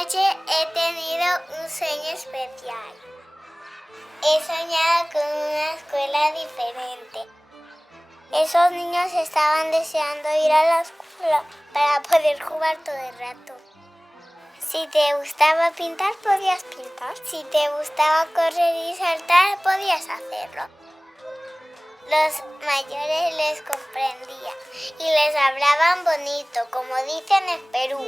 noche he tenido un sueño especial. He soñado con una escuela diferente. Esos niños estaban deseando ir a la escuela para poder jugar todo el rato. Si te gustaba pintar, podías pintar. Si te gustaba correr y saltar, podías hacerlo. Los mayores les comprendían y les hablaban bonito, como dicen en Perú.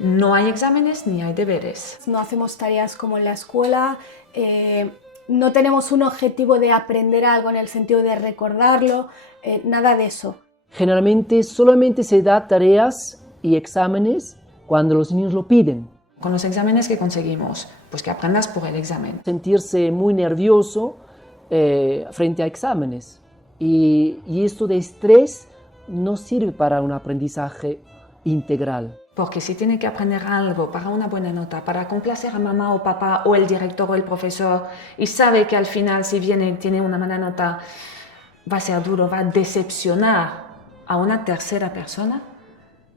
No hay exámenes ni hay deberes. No hacemos tareas como en la escuela, no tenemos un objetivo de aprender algo en el sentido de recordarlo, nada de eso. Generalmente solamente se da tareas y exámenes cuando los niños lo piden. Con los exámenes que conseguimos, pues que aprendas por el examen. Sentirse muy nervioso frente a exámenes. Y esto de estrés no sirve para un aprendizaje integral. Porque si tiene que aprender algo para una buena nota, para complacer a mamá o papá o el director o el profesor, y sabe que al final si viene y tiene una mala nota, va a ser duro, va a decepcionar a una tercera persona,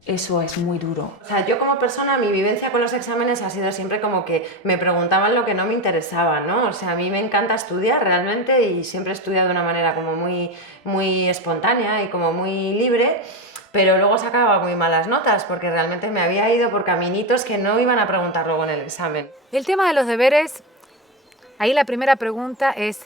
eso es muy duro. O sea, yo como persona, mi vivencia con los exámenes ha sido siempre como que me preguntaban lo que no me interesaba, ¿no? O sea, a mí me encanta estudiar realmente y siempre he estudiado de una manera como muy espontánea y como muy libre, pero luego sacaba muy malas notas porque realmente me había ido por caminitos que no iban a preguntar luego en el examen. El tema de los deberes, ahí la primera pregunta es: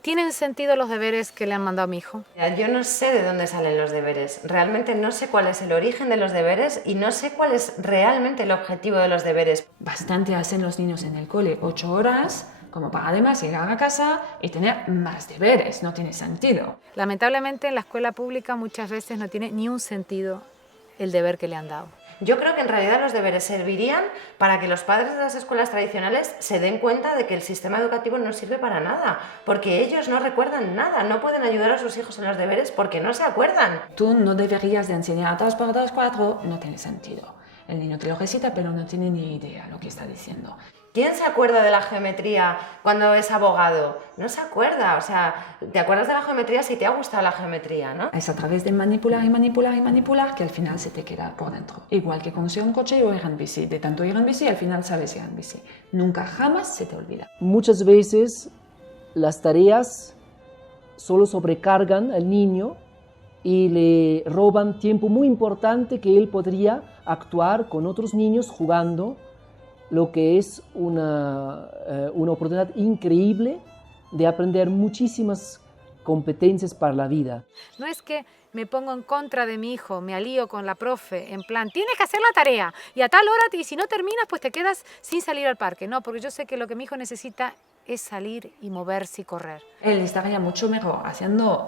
¿tienen sentido los deberes que le han mandado a mi hijo? Yo no sé de dónde salen los deberes, realmente no sé cuál es el origen de los deberes y no sé cuál es realmente el objetivo de los deberes. Bastante hacen los niños en el cole, 8 horas, como para además llegar a casa y tener más deberes, no tiene sentido. Lamentablemente en la escuela pública muchas veces no tiene ni un sentido el deber que le han dado. Yo creo que en realidad los deberes servirían para que los padres de las escuelas tradicionales se den cuenta de que el sistema educativo no sirve para nada, porque ellos no recuerdan nada, no pueden ayudar a sus hijos en los deberes porque no se acuerdan. Tú no deberías de enseñar 2 por 2, 4, no tiene sentido. El niño te lo recita, pero no tiene ni idea lo que está diciendo. ¿Quién se acuerda de la geometría cuando es abogado? No se acuerda, o sea, te acuerdas de la geometría si te ha gustado la geometría, ¿no? Es a través de manipular y manipular y manipular que al final se te queda por dentro. Igual que conducir un coche o ir en bici. De tanto ir en bici, al final sabes ir en bici. Nunca jamás se te olvida. Muchas veces las tareas solo sobrecargan al niño y le roban tiempo muy importante que él podría actuar con otros niños jugando, lo que es una oportunidad increíble de aprender muchísimas competencias para la vida. No es que me pongo en contra de mi hijo, me alío con la profe, en plan, tienes que hacer la tarea y a tal hora, y si no terminas, pues te quedas sin salir al parque. No, porque yo sé que lo que mi hijo necesita es salir y moverse y correr. Él estaría mucho mejor haciendo,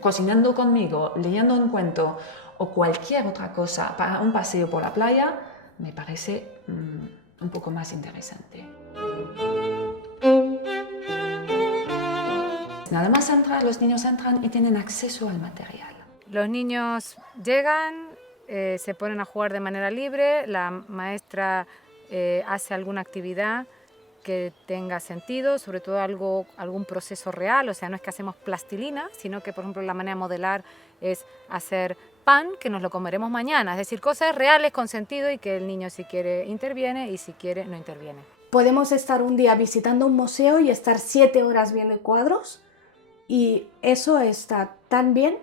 cocinando conmigo, leyendo un cuento o cualquier otra cosa para un paseo por la playa, me parece un poco más interesante. Nada más entrar, los niños entran y tienen acceso al material. Los niños llegan, se ponen a jugar de manera libre, la maestra hace alguna actividad que tenga sentido, sobre todo algún proceso real, o sea, no es que hacemos plastilina, sino que, por ejemplo, la manera de modelar es hacer pan que nos lo comeremos mañana, es decir, cosas reales con sentido y que el niño si quiere interviene y si quiere no interviene. Podemos estar un día visitando un museo y estar 7 horas viendo cuadros y eso está tan bien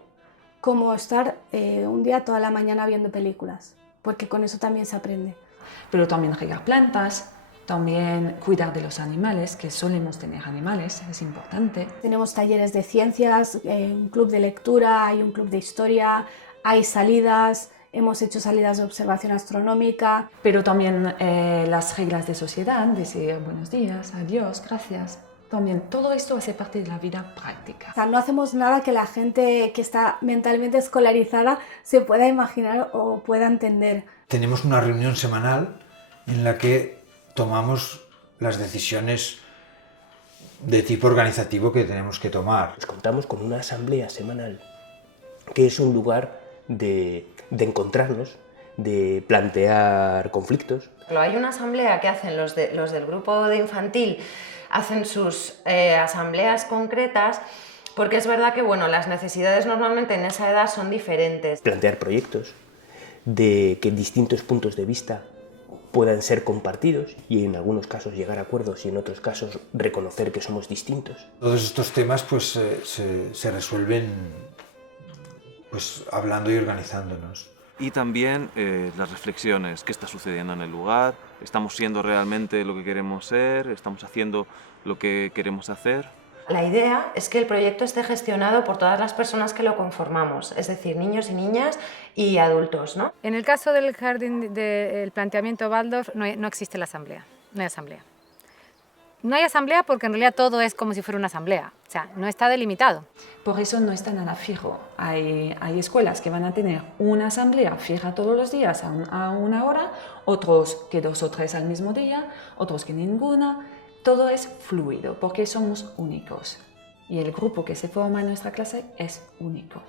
como estar un día toda la mañana viendo películas, porque con eso también se aprende. Pero también regar plantas, también cuidar de los animales, que solemos tener animales, es importante. Tenemos talleres de ciencias, un club de lectura, hay un club de historia, hay salidas, hemos hecho salidas de observación astronómica. Pero también las reglas de sociedad, decir buenos días, adiós, gracias. También todo esto hace parte de la vida práctica. O sea, no hacemos nada que la gente que está mentalmente escolarizada se pueda imaginar o pueda entender. Tenemos una reunión semanal en la que tomamos las decisiones de tipo organizativo que tenemos que tomar. Contamos con una asamblea semanal, que es un lugar de encontrarnos, de plantear conflictos. Hay una asamblea que hacen los del grupo de infantil, hacen sus asambleas concretas Porque es verdad que, bueno, las necesidades normalmente en esa edad son diferentes. Plantear proyectos de que distintos puntos de vista puedan ser compartidos y en algunos casos llegar a acuerdos y en otros casos reconocer que somos distintos. Todos estos temas pues se resuelven pues hablando y organizándonos. Y también las reflexiones, qué está sucediendo en el lugar, estamos siendo realmente lo que queremos ser, estamos haciendo lo que queremos hacer. La idea es que el proyecto esté gestionado por todas las personas que lo conformamos, es decir, niños y niñas y adultos, ¿no? En el caso del jardín del planteamiento Waldorf no existe la asamblea, no hay asamblea. No hay asamblea porque en realidad todo es como si fuera una asamblea, o sea, no está delimitado. Por eso no está nada fijo. Hay escuelas que van a tener una asamblea fija todos los días a una hora, otros que 2 o 3 al mismo día, otros que ninguna. Todo es fluido porque somos únicos y el grupo que se forma en nuestra clase es único.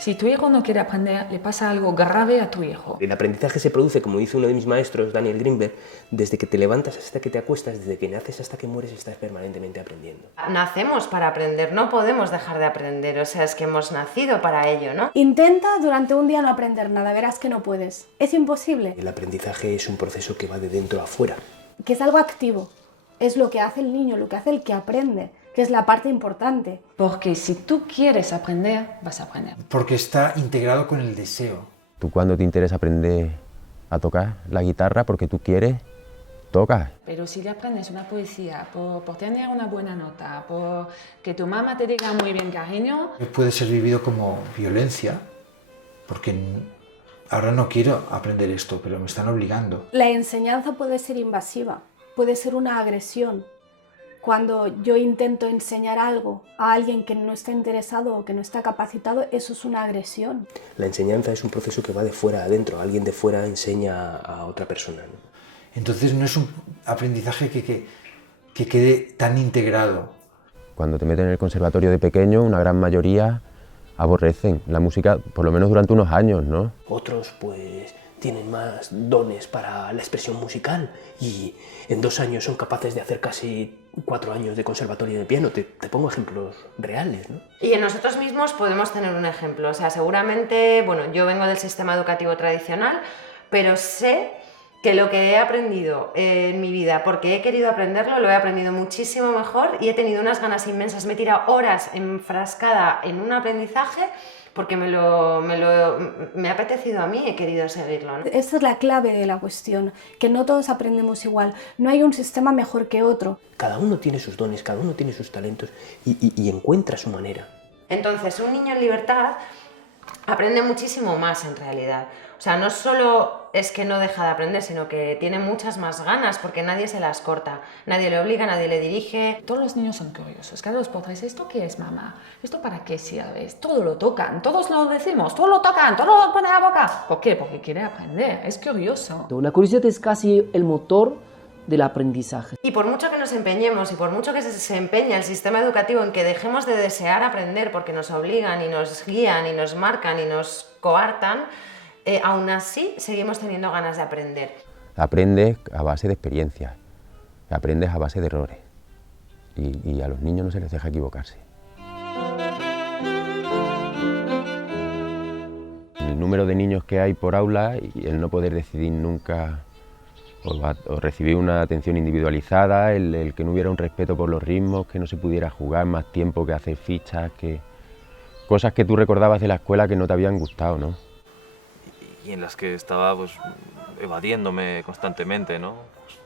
Si tu hijo no quiere aprender, le pasa algo grave a tu hijo. El aprendizaje se produce, como dice uno de mis maestros, Daniel Greenberg, desde que te levantas hasta que te acuestas, desde que naces hasta que mueres, estás permanentemente aprendiendo. Nacemos para aprender, no podemos dejar de aprender, o sea, es que hemos nacido para ello, ¿no? Intenta durante un día no aprender nada, verás que no puedes. Es imposible. El aprendizaje es un proceso que va de dentro a fuera. Que es algo activo. Es lo que hace el niño, lo que hace el que aprende, que es la parte importante. Porque si tú quieres aprender, vas a aprender. Porque está integrado con el deseo. Tú cuando te interesa aprender a tocar la guitarra porque tú quieres, tocas. Pero si le aprendes una poesía por tener una buena nota, por que tu mamá te diga muy bien cariño... Puede ser vivido como violencia, porque ahora no quiero aprender esto, pero me están obligando. La enseñanza puede ser invasiva, puede ser una agresión. Cuando yo intento enseñar algo a alguien que no está interesado o que no está capacitado, eso es una agresión. La enseñanza es un proceso que va de fuera a adentro. Alguien de fuera enseña a otra persona, ¿no? Entonces no es un aprendizaje que quede tan integrado. Cuando te meten en el conservatorio de pequeño, una gran mayoría aborrecen la música, por lo menos durante unos años, ¿no? Otros, pues, tienen más dones para la expresión musical y en 2 años son capaces de hacer casi 4 años de conservatorio de piano. Te pongo ejemplos reales, ¿no? Y en nosotros mismos podemos tener un ejemplo, o sea, seguramente, bueno, yo vengo del sistema educativo tradicional, pero sé que lo que he aprendido en mi vida, porque he querido aprenderlo, lo he aprendido muchísimo mejor y he tenido unas ganas inmensas. Me he tirado horas enfrascada en un aprendizaje porque me ha apetecido a mí, he querido seguirlo, ¿no? Esa es la clave de la cuestión, que no todos aprendemos igual, no hay un sistema mejor que otro. Cada uno tiene sus dones, cada uno tiene sus talentos y encuentra su manera. Entonces, un niño en libertad aprende muchísimo más en realidad. O sea, no solo es que no deja de aprender, sino que tiene muchas más ganas porque nadie se las corta, nadie le obliga, nadie le dirige. Todos los niños son curiosos, cada 2 por 3, ¿esto qué es, mamá? ¿Esto para qué sirve? Todo lo tocan, todos lo decimos, todos lo tocan, todos lo ponen a la boca. ¿Por qué? Porque quiere aprender, es curioso. La curiosidad es casi el motor del aprendizaje. Y por mucho que nos empeñemos y por mucho que se empeña el sistema educativo en que dejemos de desear aprender porque nos obligan y nos guían y nos marcan y nos coartan, aún así seguimos teniendo ganas de aprender. Aprendes a base de experiencias, aprendes a base de errores y a los niños no se les deja equivocarse. El número de niños que hay por aula y el no poder decidir nunca o recibir una atención individualizada, el que no hubiera un respeto por los ritmos, que no se pudiera jugar más tiempo que hacer fichas, que cosas que tú recordabas de la escuela que no te habían gustado, ¿no? Y en las que estaba pues, evadiéndome constantemente, ¿no?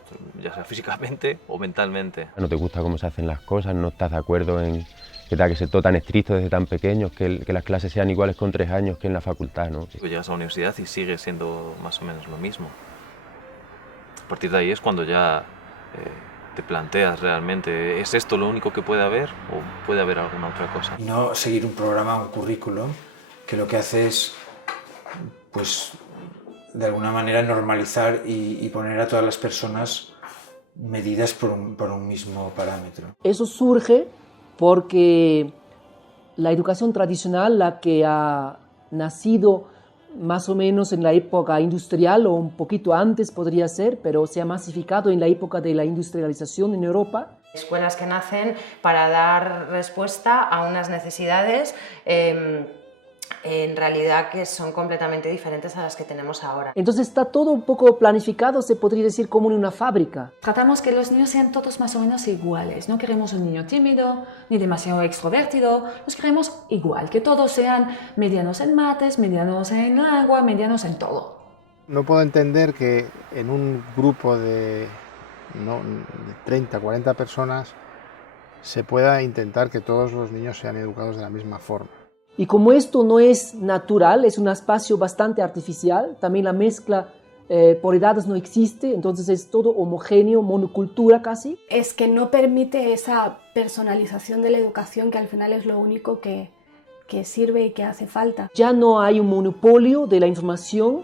Pues, ya sea físicamente o mentalmente. No te gusta cómo se hacen las cosas, no estás de acuerdo en que tenga que ser todo tan estricto desde tan pequeños, que las clases sean iguales con 3 años que en la facultad, ¿no? Pues llegas a la universidad y sigue siendo más o menos lo mismo. A partir de ahí es cuando ya te planteas realmente, ¿es esto lo único que puede haber o puede haber alguna otra cosa? Y no seguir un programa, un currículum, que lo que hace es, pues, de alguna manera normalizar y poner a todas las personas medidas por un mismo parámetro. Eso surge porque la educación tradicional, la que ha nacido más o menos en la época industrial o un poquito antes podría ser, pero se ha masificado en la época de la industrialización en Europa. Escuelas que nacen para dar respuesta a unas necesidades en realidad que son completamente diferentes a las que tenemos ahora. Entonces está todo un poco planificado, se podría decir, como en una fábrica. Tratamos que los niños sean todos más o menos iguales. No queremos un niño tímido ni demasiado extrovertido. Los queremos igual, que todos sean medianos en mates, medianos en lengua, medianos en todo. No puedo entender que en un grupo de 30, 40 personas se pueda intentar que todos los niños sean educados de la misma forma. Y como esto no es natural, es un espacio bastante artificial, también la mezcla por edades no existe, entonces es todo homogéneo, monocultura casi. Es que no permite esa personalización de la educación que al final es lo único que sirve y que hace falta. Ya no hay un monopolio de la información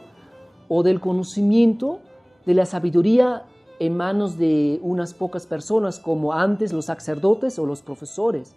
o del conocimiento, de la sabiduría en manos de unas pocas personas como antes los sacerdotes o los profesores,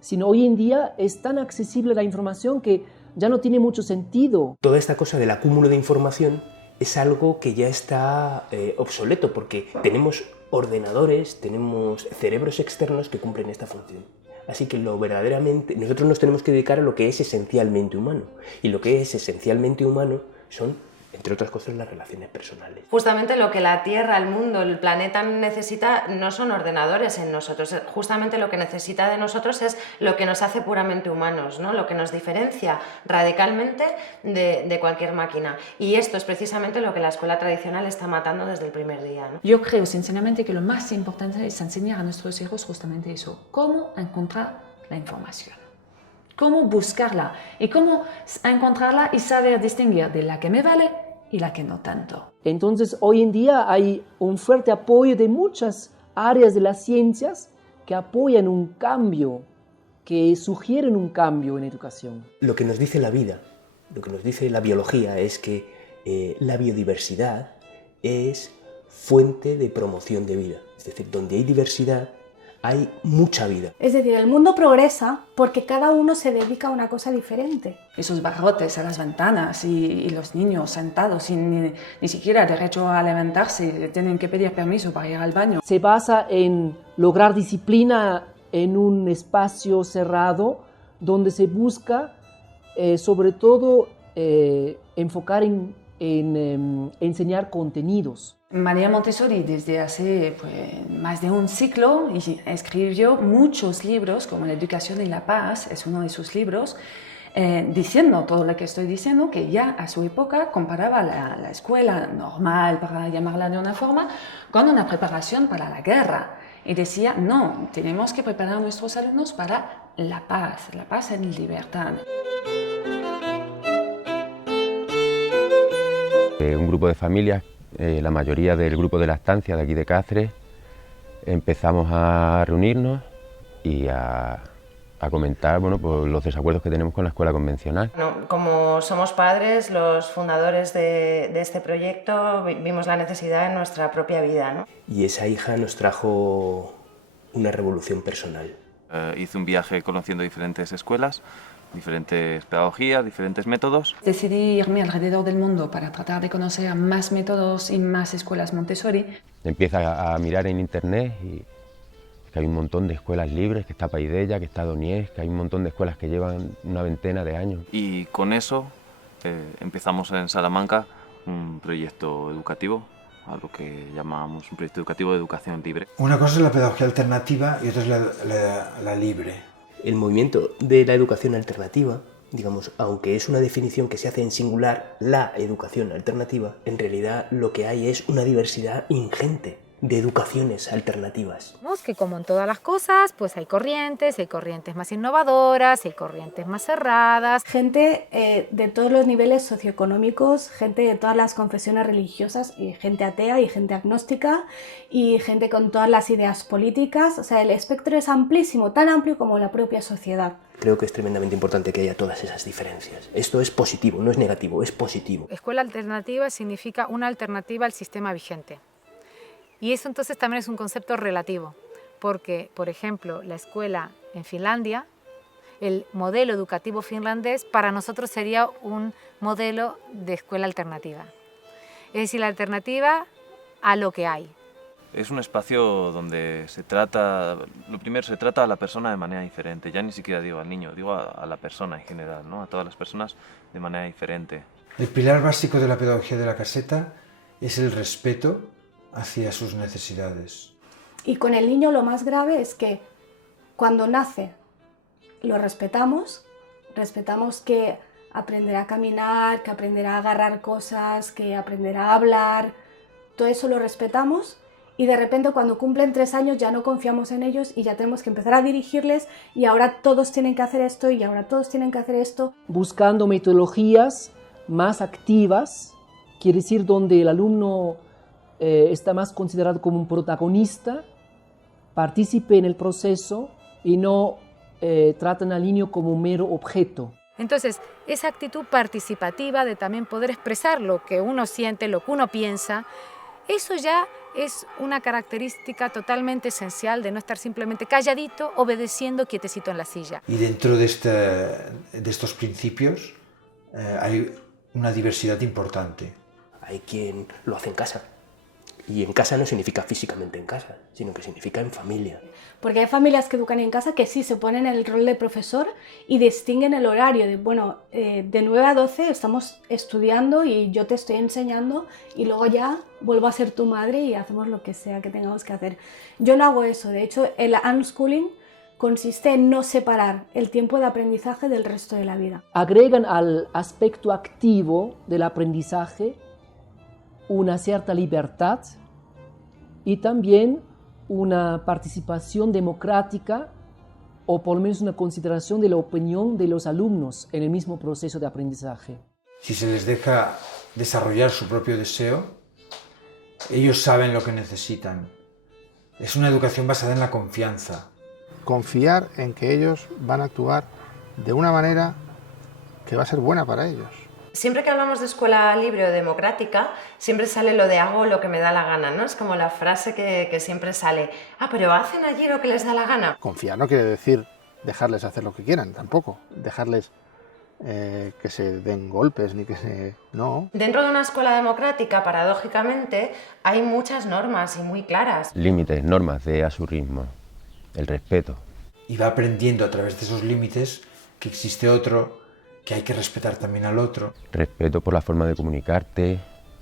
sino hoy en día es tan accesible la información que ya no tiene mucho sentido. Toda esta cosa del acúmulo de información es algo que ya está obsoleto, porque tenemos ordenadores, tenemos cerebros externos que cumplen esta función. Así que nosotros nos tenemos que dedicar a lo que es esencialmente humano, y lo que es esencialmente humano son, entre otras cosas, las relaciones personales. Justamente lo que la Tierra, el mundo, el planeta necesita no son ordenadores en nosotros, justamente lo que necesita de nosotros es lo que nos hace puramente humanos, ¿no? Lo que nos diferencia radicalmente de cualquier máquina. Y esto es precisamente lo que la escuela tradicional está matando desde el primer día, ¿no? Yo creo sinceramente que lo más importante es enseñar a nuestros hijos justamente eso, cómo encontrar la información. Cómo buscarla y cómo encontrarla y saber distinguir de la que me vale y la que no tanto. Entonces, hoy en día hay un fuerte apoyo de muchas áreas de las ciencias que apoyan un cambio, que sugieren un cambio en educación. Lo que nos dice la vida, lo que nos dice la biología es que la biodiversidad es fuente de promoción de vida. Es decir, donde hay diversidad, hay mucha vida. Es decir, el mundo progresa porque cada uno se dedica a una cosa diferente. Esos barrotes a las ventanas y los niños sentados sin ni siquiera derecho a levantarse, tienen que pedir permiso para ir al baño. Se basa en lograr disciplina en un espacio cerrado donde se busca sobre todo enfocar en enseñar contenidos. María Montessori desde hace más de un siglo escribió muchos libros, como La educación y la paz, es uno de sus libros, diciendo todo lo que estoy diciendo, que ya a su época comparaba la escuela normal, para llamarla de una forma, con una preparación para la guerra. Y decía, no, tenemos que preparar a nuestros alumnos para la paz en libertad. Un grupo de familias, la mayoría del grupo de lactancia de aquí de Cáceres, empezamos a reunirnos y a comentar pues, los desacuerdos que tenemos con la escuela convencional. Bueno, como somos padres, los fundadores de este proyecto, vimos la necesidad en nuestra propia vida, ¿no? Y esa hija nos trajo una revolución personal. Hice un viaje conociendo diferentes escuelas, diferentes pedagogías, diferentes métodos. Decidí irme alrededor del mundo para tratar de conocer más métodos y más escuelas Montessori. Empieza a mirar en internet y que hay un montón de escuelas libres, que está Paideia, que está Doniés, que hay un montón de escuelas que llevan una veintena de años. Y con eso empezamos en Salamanca un proyecto educativo, a lo que llamamos un proyecto educativo de educación libre. Una cosa es la pedagogía alternativa y otra es la libre. El movimiento de la educación alternativa, digamos, aunque es una definición que se hace en singular, la educación alternativa, en realidad lo que hay es una diversidad ingente de educaciones alternativas. Que como en todas las cosas, pues hay corrientes más innovadoras, hay corrientes más cerradas. Gente de todos los niveles socioeconómicos, gente de todas las confesiones religiosas, y gente atea y gente agnóstica, y gente con todas las ideas políticas. O sea, el espectro es amplísimo, tan amplio como la propia sociedad. Creo que es tremendamente importante que haya todas esas diferencias. Esto es positivo, no es negativo, es positivo. Escuela alternativa significa una alternativa al sistema vigente. Y eso entonces también es un concepto relativo, porque, por ejemplo, la escuela en Finlandia el modelo educativo finlandés para nosotros sería un modelo de escuela alternativa. Es decir, la alternativa a lo que hay. Es un espacio donde se trata, lo primero, se trata a la persona de manera diferente, ya ni siquiera digo al niño, digo a la persona en general, ¿no? A todas las personas de manera diferente. El pilar básico de la pedagogía de la caseta es el respeto hacia sus necesidades. Y con el niño lo más grave es que cuando nace lo respetamos que aprenderá a caminar, que aprenderá a agarrar cosas, que aprenderá a hablar, todo eso lo respetamos y de repente cuando cumplen 3 años ya no confiamos en ellos y ya tenemos que empezar a dirigirles y ahora todos tienen que hacer esto y ahora todos tienen que hacer esto. Buscando metodologías más activas, quiere decir donde el alumno está más considerado como un protagonista, participe en el proceso y no tratan al niño como un mero objeto. Entonces, esa actitud participativa de también poder expresar lo que uno siente, lo que uno piensa, eso ya es una característica totalmente esencial de no estar simplemente calladito, obedeciendo, quietecito en la silla. Y dentro de estos principios hay una diversidad importante. Hay quien lo hace en casa. Y en casa no significa físicamente en casa, sino que significa en familia. Porque hay familias que educan en casa que sí se ponen en el rol de profesor y distinguen el horario de, bueno, de 9 a 12 estamos estudiando y yo te estoy enseñando y luego ya vuelvo a ser tu madre y hacemos lo que sea que tengamos que hacer. Yo no hago eso, de hecho el unschooling consiste en no separar el tiempo de aprendizaje del resto de la vida. Agregan al aspecto activo del aprendizaje una cierta libertad y también una participación democrática o por lo menos una consideración de la opinión de los alumnos en el mismo proceso de aprendizaje. Si se les deja desarrollar su propio deseo, ellos saben lo que necesitan. Es una educación basada en la confianza. Confiar en que ellos van a actuar de una manera que va a ser buena para ellos. Siempre que hablamos de escuela libre o democrática, siempre sale lo de hago lo que me da la gana, ¿no? Es como la frase que siempre sale, pero hacen allí lo que les da la gana. Confiar no quiere decir dejarles hacer lo que quieran, tampoco. Dejarles que se den golpes, ni que se... no. Dentro de una escuela democrática, paradójicamente, hay muchas normas y muy claras. Límites, normas de a su ritmo, el respeto. Y va aprendiendo a través de esos límites que existe otro, que hay que respetar también al otro. Respeto por la forma de comunicarte,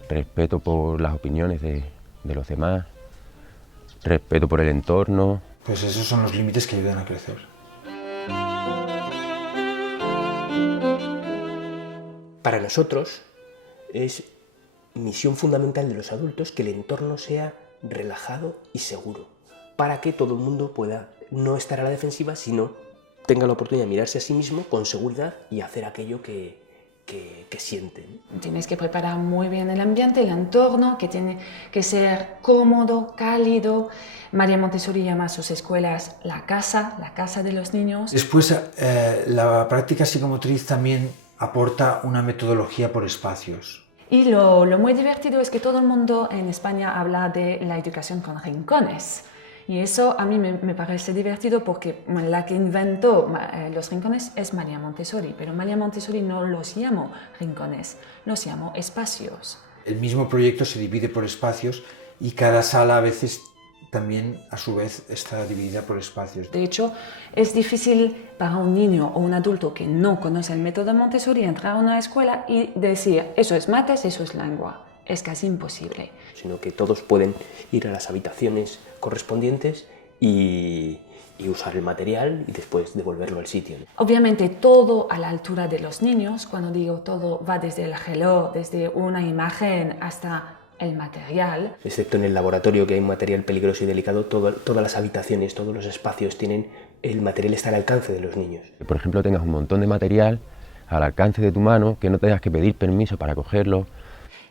respeto por las opiniones de los demás, respeto por el entorno. Pues esos son los límites que ayudan a crecer. Para nosotros es misión fundamental de los adultos que el entorno sea relajado y seguro, para que todo el mundo pueda no estar a la defensiva, sino tenga la oportunidad de mirarse a sí mismo con seguridad y hacer aquello que sienten. Tienes que preparar muy bien el ambiente, el entorno, que tiene que ser cómodo, cálido. María Montessori llama a sus escuelas la casa de los niños. Después, la práctica psicomotriz también aporta una metodología por espacios. Y lo muy divertido es que todo el mundo en España habla de la educación con rincones. Y eso a mí me parece divertido porque la que inventó los rincones es María Montessori, pero María Montessori no los llamó rincones, los llamó espacios. El mismo proyecto se divide por espacios y cada sala a veces también a su vez está dividida por espacios. De hecho, es difícil para un niño o un adulto que no conoce el método Montessori entrar a una escuela y decir eso es mates, eso es lengua. Es casi imposible. Sino que todos pueden ir a las habitaciones correspondientes y usar el material y después devolverlo al sitio. Obviamente todo a la altura de los niños. Cuando digo todo va desde el reloj, desde una imagen hasta el material. Excepto en el laboratorio, que hay material peligroso y delicado, todas las habitaciones, todos los espacios tienen el material está al alcance de los niños. Que, por ejemplo, tengas un montón de material al alcance de tu mano, que no tengas que pedir permiso para cogerlo.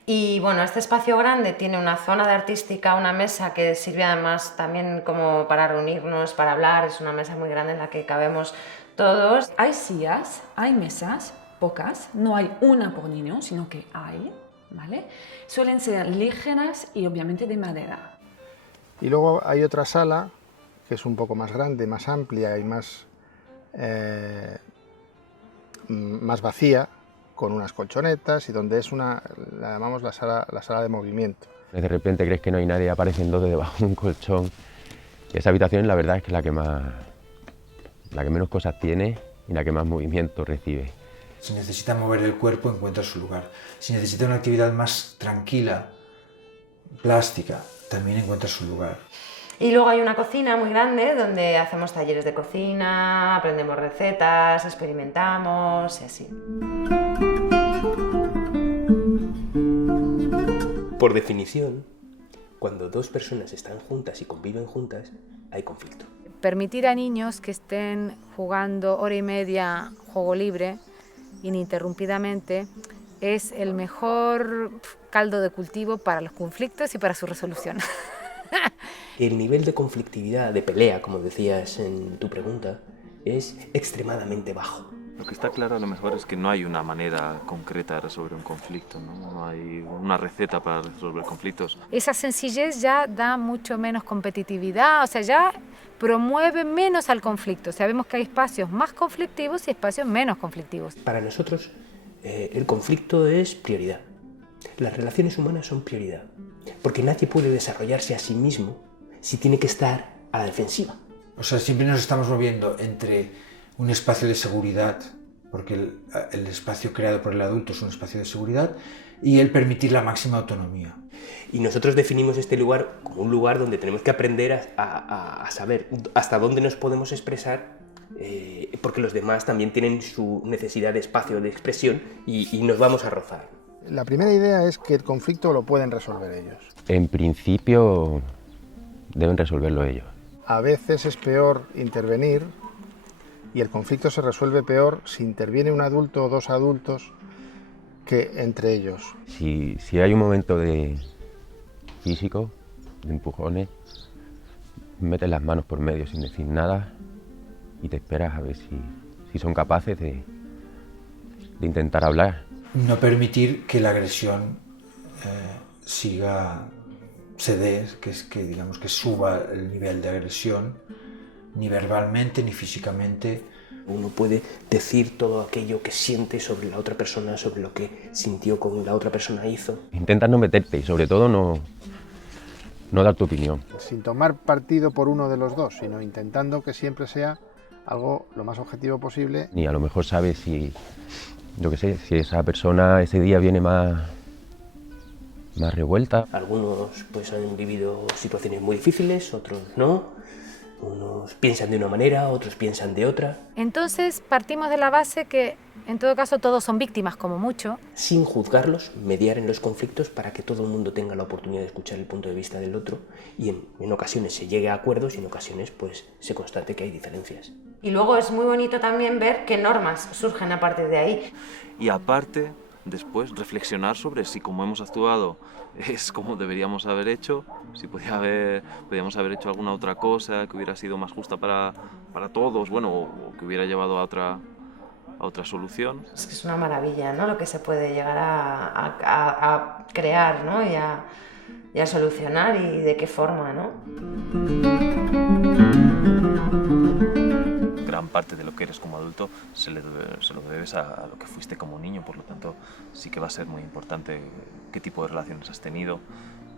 Y bueno, este espacio grande tiene una zona de artística, una mesa que sirve además también como para reunirnos, para hablar. Es una mesa muy grande en la que cabemos todos. Hay sillas, hay mesas, pocas, no hay una por niño, sino que hay, ¿vale? Suelen ser ligeras y obviamente de madera. Y luego hay otra sala que es un poco más grande, más amplia y más más vacía, con unas colchonetas y donde es la llamamos la sala de movimiento. De repente crees que no hay nadie, aparecen dos debajo de un colchón. Y esa habitación la verdad es que la que menos cosas tiene y la que más movimiento recibe. Si necesita mover el cuerpo, encuentra su lugar. Si necesita una actividad más tranquila, plástica, también encuentra su lugar. Y luego hay una cocina muy grande donde hacemos talleres de cocina, aprendemos recetas, experimentamos y así. Por definición, cuando dos personas están juntas y conviven juntas, hay conflicto. Permitir a niños que estén jugando hora y media juego libre, ininterrumpidamente, es el mejor caldo de cultivo para los conflictos y para su resolución. El nivel de conflictividad, de pelea, como decías en tu pregunta, es extremadamente bajo. Lo que está claro a lo mejor es que no hay una manera concreta de resolver un conflicto, no hay una receta para resolver conflictos. Esa sencillez ya da mucho menos competitividad, o sea, ya promueve menos al conflicto. Sabemos que hay espacios más conflictivos y espacios menos conflictivos. Para nosotros, el conflicto es prioridad. Las relaciones humanas son prioridad, porque nadie puede desarrollarse a sí mismo si tiene que estar a la defensiva. O sea, siempre nos estamos moviendo entre un espacio de seguridad, porque el espacio creado por el adulto es un espacio de seguridad, y el permitir la máxima autonomía. Y nosotros definimos este lugar como un lugar donde tenemos que aprender a saber hasta dónde nos podemos expresar, porque los demás también tienen su necesidad de espacio de expresión y nos vamos a rozar. La primera idea es que el conflicto lo pueden resolver ellos. En principio deben resolverlo ellos. A veces es peor intervenir y el conflicto se resuelve peor si interviene un adulto o dos adultos que entre ellos. Si hay un momento de físico, de empujones, metes las manos por medio sin decir nada y te esperas a ver si son capaces de intentar hablar. No permitir que la agresión se dé, que suba el nivel de agresión, ni verbalmente ni físicamente. Uno puede decir todo aquello que siente sobre la otra persona, sobre lo que sintió con la otra persona hizo. Intentas no meterte y sobre todo no dar tu opinión. Sin tomar partido por uno de los dos, sino intentando que siempre sea algo lo más objetivo posible. Ni a lo mejor sabes si esa persona ese día viene más revuelta. Algunos pues han vivido situaciones muy difíciles, otros no. Unos piensan de una manera, otros piensan de otra. Entonces partimos de la base que en todo caso todos son víctimas como mucho. Sin juzgarlos, mediar en los conflictos para que todo el mundo tenga la oportunidad de escuchar el punto de vista del otro y en ocasiones se llegue a acuerdos y en ocasiones pues se constate que hay diferencias. Y luego es muy bonito también ver qué normas surgen a partir de ahí. Y aparte, después reflexionar sobre si como hemos actuado es como deberíamos haber hecho, si podíamos haber hecho alguna otra cosa que hubiera sido más justa para todos, o que hubiera llevado a otra solución. Es que es una maravilla, ¿no? Lo que se puede llegar a crear, ¿no? y a solucionar y de qué forma, ¿no? Gran parte de lo que eres como adulto se lo debes a lo que fuiste como niño, por lo tanto sí que va a ser muy importante qué tipo de relaciones has tenido,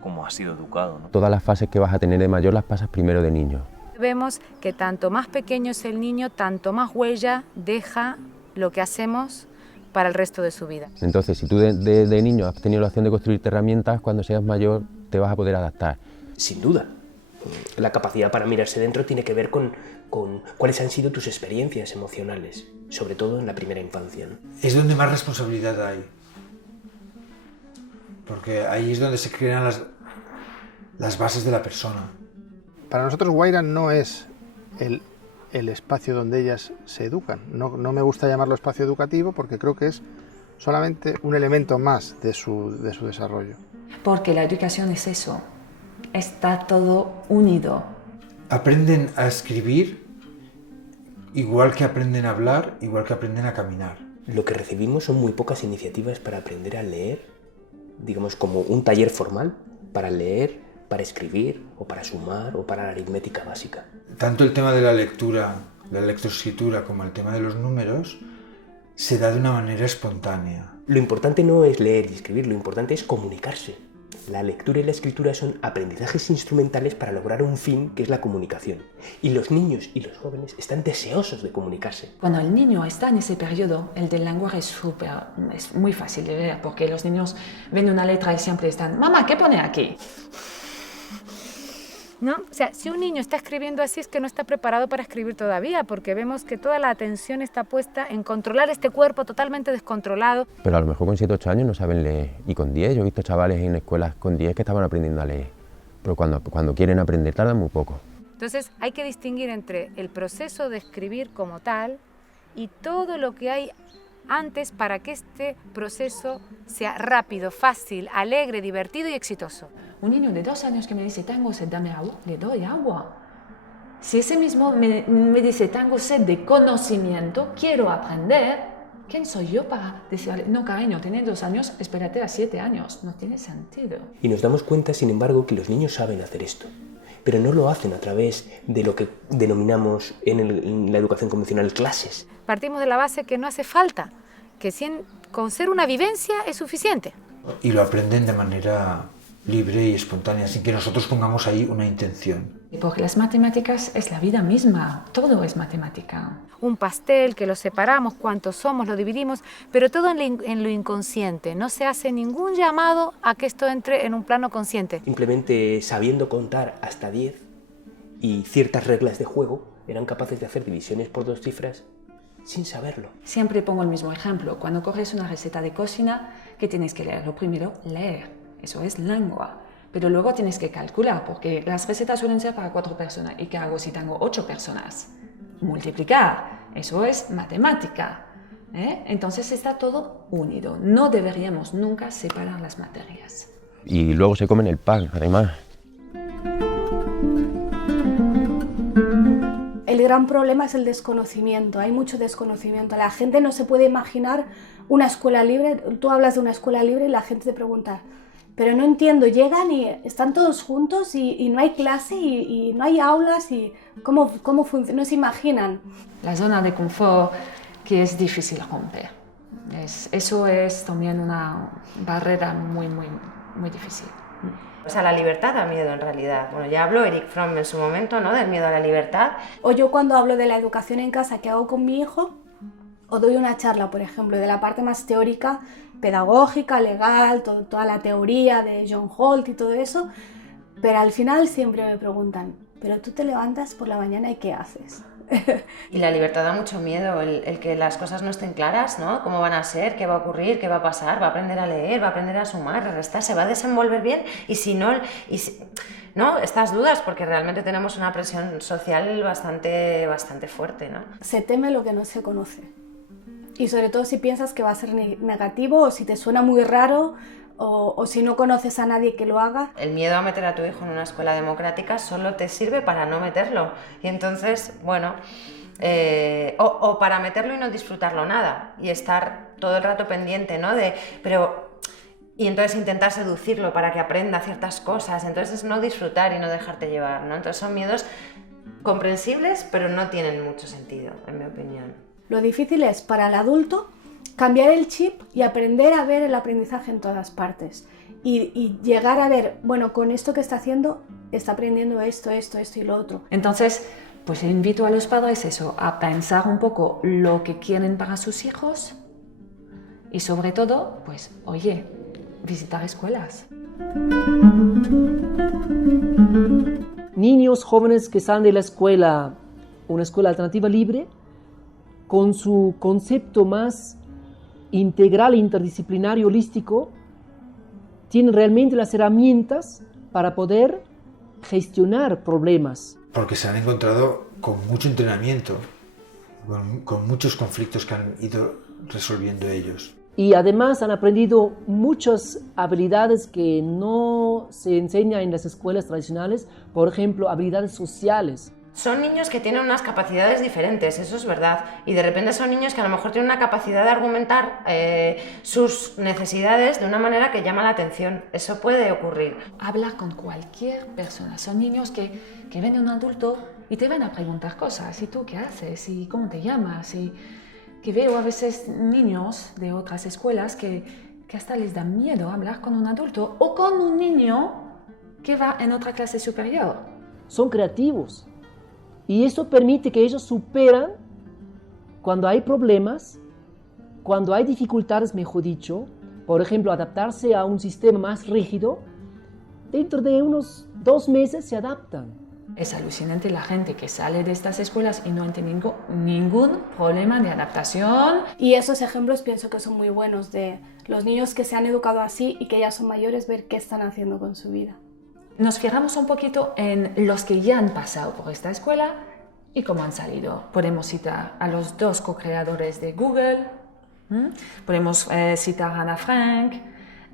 cómo has sido educado, ¿no? Todas las fases que vas a tener de mayor las pasas primero de niño. Vemos que tanto más pequeño es el niño, tanto más huella deja lo que hacemos para el resto de su vida. Entonces, si tú de niño has tenido la opción de construirte herramientas, cuando seas mayor te vas a poder adaptar. Sin duda. La capacidad para mirarse dentro tiene que ver con cuáles han sido tus experiencias emocionales, sobre todo en la primera infancia, ¿no? Es donde más responsabilidad hay, porque ahí es donde se crean las bases de la persona. Para nosotros Guaira no es el espacio donde ellas se educan. No me gusta llamarlo espacio educativo porque creo que es solamente un elemento más de su desarrollo. Porque la educación es eso, está todo unido. Aprenden a escribir igual que aprenden a hablar, igual que aprenden a caminar. Lo que recibimos son muy pocas iniciativas para aprender a leer, digamos como un taller formal para leer, para escribir o para sumar o para la aritmética básica. Tanto el tema de la lectura la lectoescritura como el tema de los números, se da de una manera espontánea. Lo importante no es leer y escribir, lo importante es comunicarse. La lectura y la escritura son aprendizajes instrumentales para lograr un fin que es la comunicación. Y los niños y los jóvenes están deseosos de comunicarse. Cuando el niño está en ese periodo, el del lenguaje es muy fácil de ver, porque los niños ven una letra y siempre están, mamá, ¿qué pone aquí? ¿No? O sea, si un niño está escribiendo así es que no está preparado para escribir todavía, porque vemos que toda la atención está puesta en controlar este cuerpo totalmente descontrolado. Pero a lo mejor con 7 o 8 años no saben leer, y con 10, yo he visto chavales en escuelas con 10 que estaban aprendiendo a leer, pero cuando quieren aprender tardan muy poco. Entonces hay que distinguir entre el proceso de escribir como tal y todo lo que hay antes para que este proceso sea rápido, fácil, alegre, divertido y exitoso. Un niño de 2 años que me dice, tengo sed, dame agua, le doy agua. Si ese mismo me dice, tengo sed de conocimiento, quiero aprender, ¿quién soy yo para decirle, no cariño, tienes 2 años, espérate a 7 años? No tiene sentido. Y nos damos cuenta, sin embargo, que los niños saben hacer esto, pero no lo hacen a través de lo que denominamos en la educación convencional clases. Partimos de la base que no hace falta, que con ser una vivencia es suficiente. Y lo aprenden de manera libre y espontánea, sin que nosotros pongamos ahí una intención. Porque las matemáticas es la vida misma, todo es matemática. Un pastel que lo separamos, cuántos somos, lo dividimos, pero todo en lo inconsciente. No se hace ningún llamado a que esto entre en un plano consciente. Simplemente sabiendo contar hasta 10 y ciertas reglas de juego, eran capaces de hacer divisiones por 2 cifras sin saberlo. Siempre pongo el mismo ejemplo. Cuando coges una receta de cocina, ¿qué tienes que leer? Lo primero, leer. Eso es lengua. Pero luego tienes que calcular, porque las recetas suelen ser para 4 personas. ¿Y qué hago si tengo 8 personas? Multiplicar. Eso es matemática. Entonces está todo unido. No deberíamos nunca separar las materias. Y luego se comen el pan, además. El gran problema es el desconocimiento, hay mucho desconocimiento. La gente no se puede imaginar una escuela libre. Tú hablas de una escuela libre y la gente te pregunta, pero no entiendo, llegan y están todos juntos y no hay clase y no hay aulas y ¿cómo funciona? No se imaginan. La zona de confort que es difícil romper. Eso es también una barrera muy, muy, muy difícil. O sea, la libertad da miedo en realidad. Bueno, ya habló Erich Fromm en su momento, ¿no?, del miedo a la libertad. O yo cuando hablo de la educación en casa que hago con mi hijo, o doy una charla, por ejemplo, de la parte más teórica, pedagógica, legal, toda la teoría de John Holt y todo eso, pero al final siempre me preguntan, ¿pero tú te levantas por la mañana y qué haces? Y la libertad da mucho miedo, el que las cosas no estén claras, ¿no? ¿Cómo van a ser? ¿Qué va a ocurrir? ¿Qué va a pasar? ¿Va a aprender a leer? ¿Va a aprender a sumar? ¿A restar? ¿Se va a desenvolver bien? Y si no... ¿no? Estas dudas, porque realmente tenemos una presión social bastante fuerte, ¿no? Se teme lo que no se conoce. Y sobre todo si piensas que va a ser negativo o si te suena muy raro o si no conoces a nadie que lo haga. El miedo a meter a tu hijo en una escuela democrática solo te sirve para no meterlo. Y entonces, bueno, o para meterlo y no disfrutarlo nada. Y estar todo el rato pendiente, ¿no? Y entonces intentar seducirlo para que aprenda ciertas cosas. Entonces es no disfrutar y no dejarte llevar, ¿no? Entonces son miedos comprensibles, pero no tienen mucho sentido, en mi opinión. Lo difícil es para el adulto cambiar el chip y aprender a ver el aprendizaje en todas partes. Y llegar a ver, bueno, con esto que está haciendo, está aprendiendo esto y lo otro. Entonces, pues invito a los padres a pensar un poco lo que quieren para sus hijos y sobre todo, pues, oye, visitar escuelas. Niños jóvenes que salen de la escuela, una escuela alternativa libre, con su concepto más integral, interdisciplinario, holístico, tienen realmente las herramientas para poder gestionar problemas. Porque se han encontrado con mucho entrenamiento, con muchos conflictos que han ido resolviendo ellos. Y además han aprendido muchas habilidades que no se enseñan en las escuelas tradicionales, por ejemplo, habilidades sociales. Son niños que tienen unas capacidades diferentes, eso es verdad, y de repente son niños que a lo mejor tienen una capacidad de argumentar sus necesidades de una manera que llama la atención. Eso puede ocurrir. Habla con cualquier persona. Son niños que ven a un adulto y te van a preguntar cosas, ¿y tú qué haces? ¿Y cómo te llamas? Y que veo a veces niños de otras escuelas que hasta les da miedo hablar con un adulto o con un niño que va en otra clase superior. Son creativos y eso permite que ellos superan cuando hay problemas, cuando hay dificultades, mejor dicho, por ejemplo, adaptarse a un sistema más rígido, dentro de unos 2 meses se adaptan. Es alucinante la gente que sale de estas escuelas y no tiene ningún problema de adaptación. Y esos ejemplos pienso que son muy buenos de los niños que se han educado así y que ya son mayores, ver qué están haciendo con su vida. Nos fijamos un poquito en los que ya han pasado por esta escuela y cómo han salido. Podemos citar a los 2 co-creadores de Google, podemos citar a Ana Frank,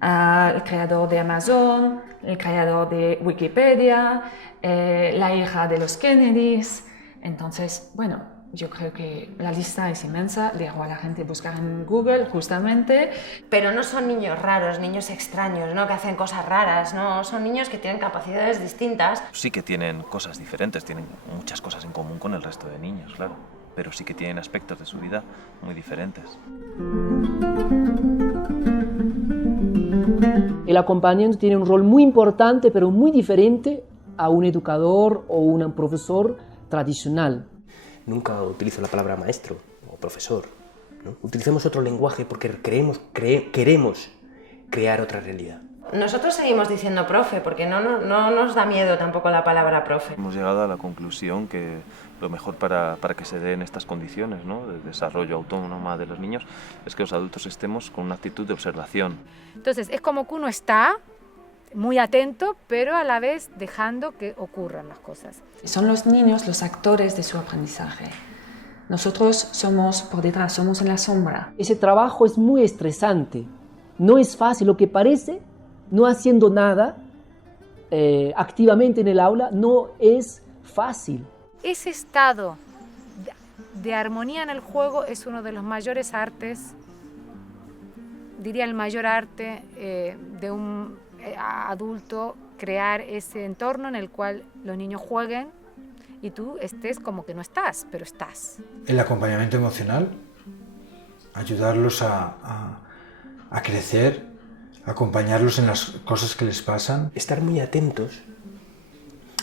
al creador de Amazon, el creador de Wikipedia, la hija de los Kennedys. Entonces, bueno, yo creo que la lista es inmensa. Le hago a la gente buscar en Google, justamente. Pero no son niños raros, niños extraños, ¿no? Que hacen cosas raras, ¿no? Son niños que tienen capacidades distintas. Sí que tienen cosas diferentes, tienen muchas cosas en común con el resto de niños, claro. Pero sí que tienen aspectos de su vida muy diferentes. El acompañante tiene un rol muy importante, pero muy diferente a un educador o un profesor tradicional. Nunca utilizo la palabra maestro o profesor, ¿no? Utilicemos otro lenguaje porque queremos crear otra realidad. Nosotros seguimos diciendo profe, porque no nos da miedo tampoco la palabra profe. Hemos llegado a la conclusión que lo mejor para que se den estas condiciones, ¿no?, de desarrollo autónomo de los niños es que los adultos estemos con una actitud de observación. Entonces es como que uno está muy atento, pero a la vez dejando que ocurran las cosas. Son los niños los actores de su aprendizaje. Nosotros somos por detrás, somos en la sombra. Ese trabajo es muy estresante. No es fácil, lo que parece, no haciendo nada activamente en el aula, no es fácil. Ese estado de armonía en el juego es uno de los mayores artes, diría el mayor arte de un adulto, crear ese entorno en el cual los niños jueguen y tú estés como que no estás, pero estás. El acompañamiento emocional, ayudarlos a crecer, acompañarlos en las cosas que les pasan. Estar muy atentos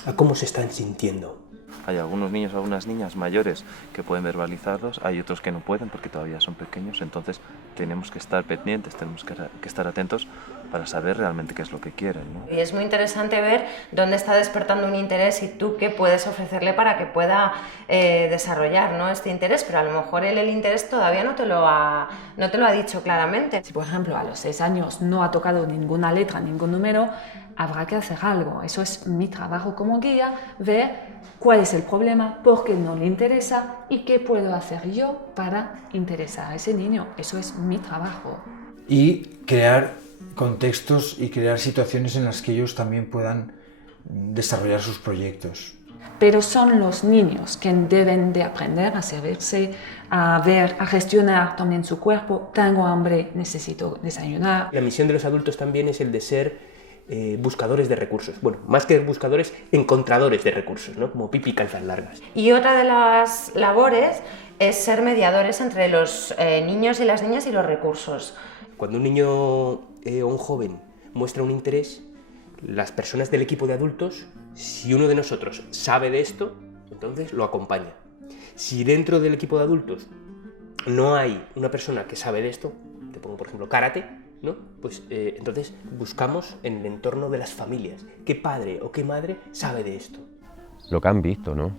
a cómo se están sintiendo. Hay algunos niños o algunas niñas mayores que pueden verbalizarlos, hay otros que no pueden porque todavía son pequeños, entonces tenemos que estar pendientes, tenemos que estar atentos para saber realmente qué es lo que quieren, ¿no? Y es muy interesante ver dónde está despertando un interés y tú qué puedes ofrecerle para que pueda desarrollar, ¿no?, este interés, pero a lo mejor él el interés todavía no te lo ha dicho claramente. Si, por ejemplo, a los 6 años no ha tocado ninguna letra, ningún número, habrá que hacer algo. Eso es mi trabajo como guía, ver cuál es el problema, por qué no le interesa y qué puedo hacer yo para interesar a ese niño. Eso es mi trabajo. Y crear contextos y crear situaciones en las que ellos también puedan desarrollar sus proyectos. Pero son los niños que deben de aprender a servirse, a ver, a gestionar también su cuerpo. Tengo hambre, necesito desayunar. La misión de los adultos también es el de ser buscadores de recursos. Bueno, más que buscadores, encontradores de recursos, ¿no? Como Pipi Calzas Largas. Y otra de las labores es ser mediadores entre los niños y las niñas y los recursos. Cuando un niño o un joven muestra un interés, las personas del equipo de adultos, si uno de nosotros sabe de esto, entonces lo acompaña. Si dentro del equipo de adultos no hay una persona que sabe de esto, te pongo por ejemplo karate, ¿no? Pues entonces buscamos en el entorno de las familias. ¿Qué padre o qué madre sabe de esto? Lo que han visto, ¿no?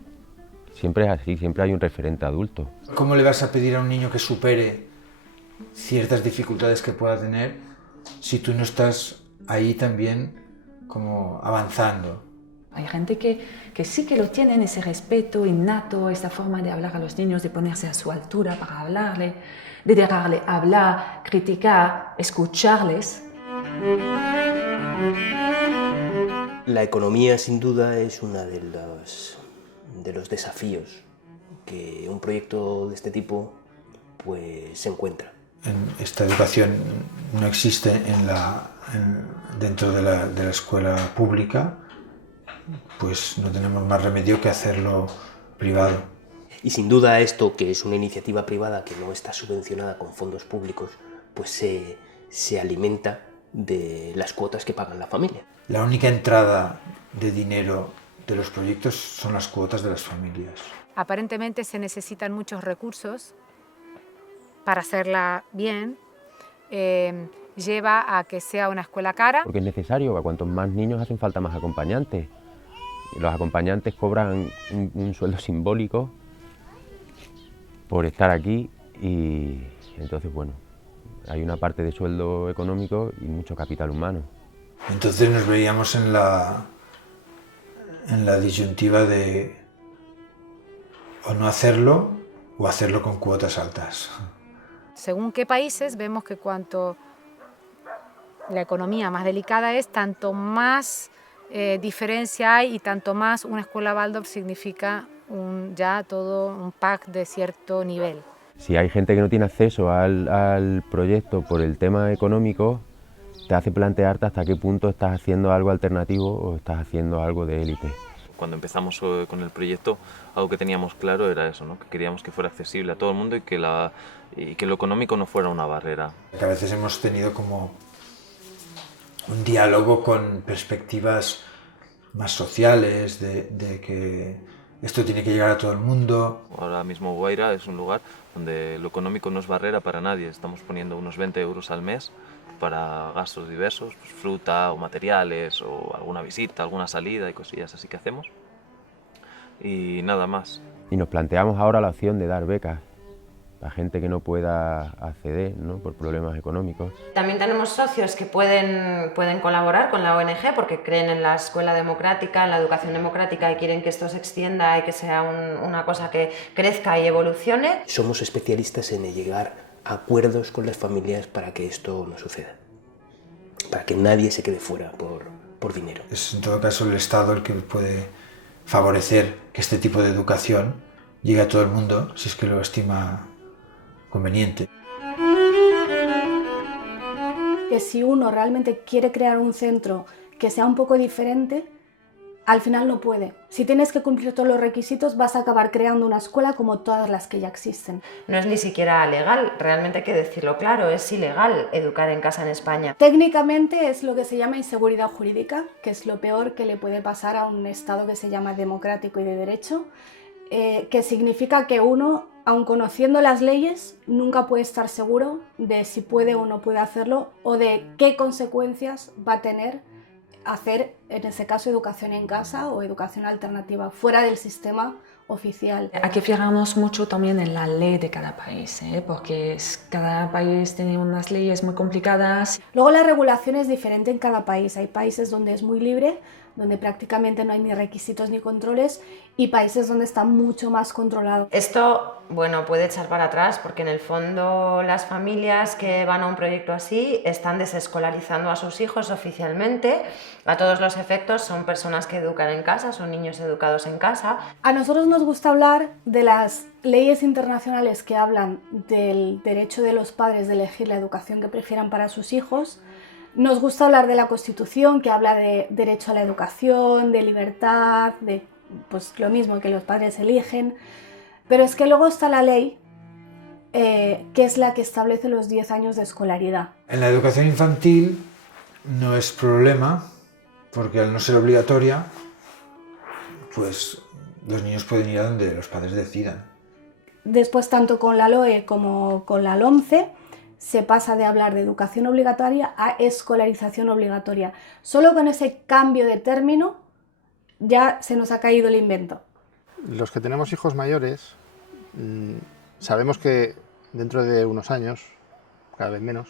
Siempre es así, siempre hay un referente adulto. ¿Cómo le vas a pedir a un niño que supere ciertas dificultades que pueda tener si tú no estás ahí también como avanzando? Hay gente que sí que lo tienen, ese respeto innato, esa forma de hablar a los niños, de ponerse a su altura para hablarle, de dejarle hablar, criticar, escucharles. La economía, sin duda, es uno de los desafíos que un proyecto de este tipo pues, se encuentra. Esta educación no existe dentro de la escuela pública, pues no tenemos más remedio que hacerlo privado. Y sin duda esto, que es una iniciativa privada que no está subvencionada con fondos públicos, pues se alimenta de las cuotas que pagan la familia. La única entrada de dinero de los proyectos son las cuotas de las familias. Aparentemente se necesitan muchos recursos para hacerla bien. Lleva a que sea una escuela cara. Porque es necesario, a cuantos más niños hacen falta más acompañantes. Y los acompañantes cobran un sueldo simbólico por estar aquí y entonces, bueno, hay una parte de sueldo económico y mucho capital humano. Entonces nos veíamos en la disyuntiva de o no hacerlo o hacerlo con cuotas altas. Según qué países, vemos que cuanto la economía más delicada es, tanto más diferencia hay y tanto más una escuela Waldorf significa ya todo un pack de cierto nivel. Si hay gente que no tiene acceso al proyecto por el tema económico, te hace plantearte hasta qué punto estás haciendo algo alternativo o estás haciendo algo de élite. Cuando empezamos con el proyecto, algo que teníamos claro era eso, ¿no? Que queríamos que fuera accesible a todo el mundo y que lo económico no fuera una barrera. A veces hemos tenido como un diálogo con perspectivas más sociales, de que esto tiene que llegar a todo el mundo. Ahora mismo Guaira es un lugar donde lo económico no es barrera para nadie. Estamos poniendo unos 20 euros al mes para gastos diversos, pues fruta o materiales o alguna visita, alguna salida y cosillas así que hacemos. Y nada más. Y nos planteamos ahora la opción de dar becas a gente que no pueda acceder, ¿no? Por problemas económicos. También tenemos socios que pueden colaborar con la ONG porque creen en la escuela democrática, en la educación democrática y quieren que esto se extienda y que sea una cosa que crezca y evolucione. Somos especialistas en llegar a acuerdos con las familias para que esto no suceda, para que nadie se quede fuera por dinero. Es en todo caso el Estado el que puede favorecer que este tipo de educación llegue a todo el mundo si es que lo estima conveniente. Que si uno realmente quiere crear un centro que sea un poco diferente, al final no puede. Si tienes que cumplir todos los requisitos, vas a acabar creando una escuela como todas las que ya existen. No es ni siquiera legal, realmente hay que decirlo claro, es ilegal educar en casa en España. Técnicamente es lo que se llama inseguridad jurídica, que es lo peor que le puede pasar a un Estado que se llama democrático y de derecho, que significa que uno, aun conociendo las leyes, nunca puede estar seguro de si puede o no puede hacerlo o de qué consecuencias va a tener hacer, en ese caso, educación en casa o educación alternativa, fuera del sistema oficial. Hay que fijarnos mucho también en la ley de cada país, porque cada país tiene unas leyes muy complicadas. Luego la regulación es diferente en cada país. Hay países donde es muy libre, donde prácticamente no hay ni requisitos ni controles, y países donde está mucho más controlado. Esto, bueno, puede echar para atrás porque en el fondo las familias que van a un proyecto así están desescolarizando a sus hijos oficialmente. A todos los efectos son personas que educan en casa, son niños educados en casa. A nosotros nos gusta hablar de las leyes internacionales que hablan del derecho de los padres de elegir la educación que prefieran para sus hijos. Nos gusta hablar de la Constitución, que habla de derecho a la educación, de libertad, de pues lo mismo que los padres eligen. Pero es que luego está la ley, que es la que establece los 10 años de escolaridad. En la educación infantil no es problema, porque al no ser obligatoria, pues los niños pueden ir a donde los padres decidan. Después, tanto con la LOE como con la LOMCE, se pasa de hablar de educación obligatoria a escolarización obligatoria. Solo con ese cambio de término ya se nos ha caído el invento. Los que tenemos hijos mayores sabemos que dentro de unos años, cada vez menos,